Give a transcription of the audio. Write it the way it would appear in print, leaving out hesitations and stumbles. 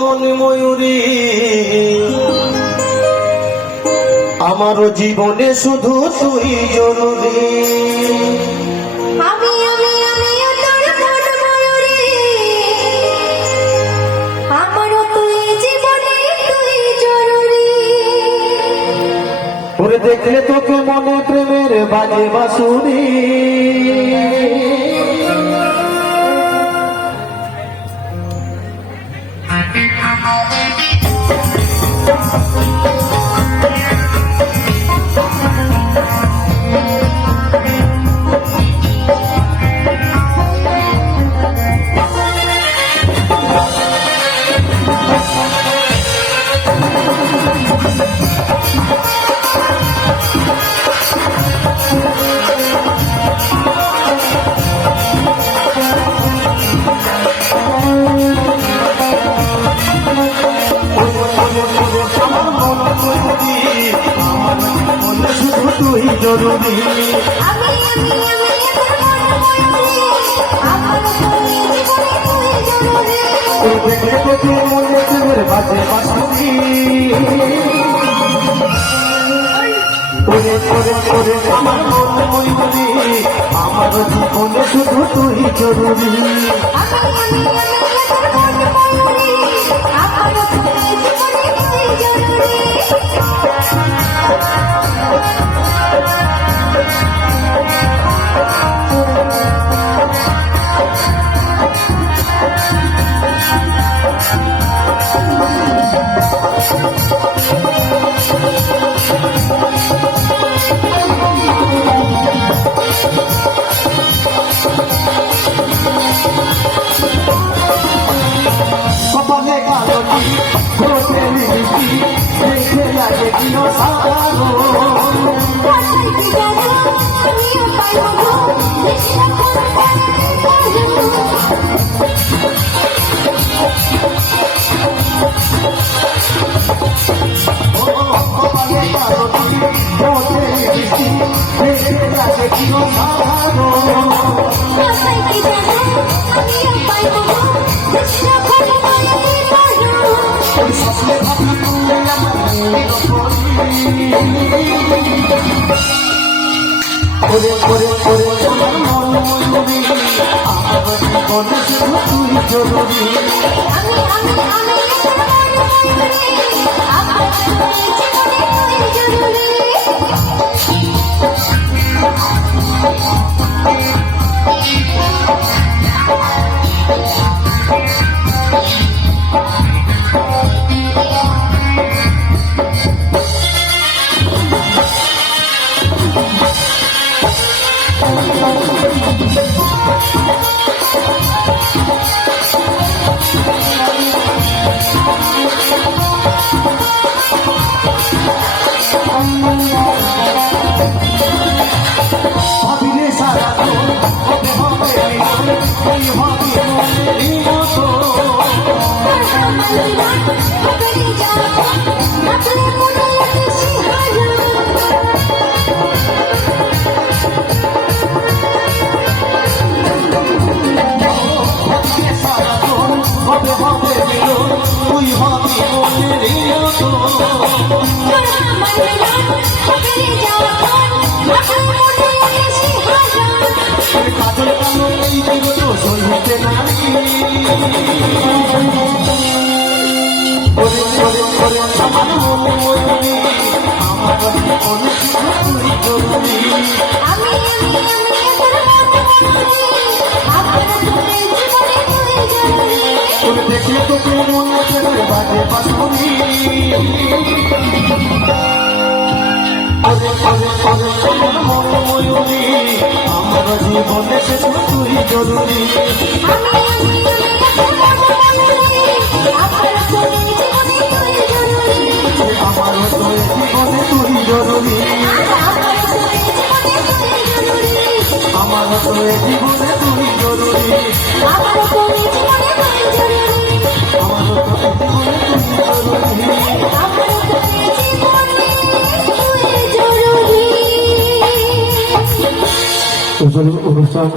মন ময়ূরী আমার জীবনে শুধু তুই জরুরি। আমি তোর মন ময়ূরী আমারও তুই জীবনে তুই জরুরি। ওরে দেখলে তোকে মনে প্রেমের বাজে বাঁশুরি। তুই জরুরি আমি তোর মন ময়ূরী আমারও তুই জীবনে তুই জরুরি। দেখলে তোকে মনে প্রেমের বাজে বাঁশুরি। আমার মন ময়ূরী আমার জীবনে শুধু তুই জরুরি। আমি তোর মন ময়ূরী আমারও তুই জীবনে তুই জরুরি। কপালে কালটি ঘোষে লিখি দেখে লাগে দিও সাগো। কপালে কালটি ঘোষে লিখি দেখে লাগে দিও সাগো। আমার মন ময়ূরী আমার জীবনে শুধু তুই জরুরি। ভাবিলে সারা তুই ভাবি কাজল কালো এই বিরত সইতে নারী। আমার মন ময়ূরী আমার জীবনে শুধু তুই জরুরি। দেখলে তোকে মনে প্রেমের বাজে বাঁশুরি। আমার মন ময়ূরী আমার জীবনে শুধু তুই জরুরি। আমারও তো জীবনে তুই জরুরি। আমারও তো জীবনে তুই জরুরি। আমারও তো জীবনে তুই জরুরি। অনুষ্ঠান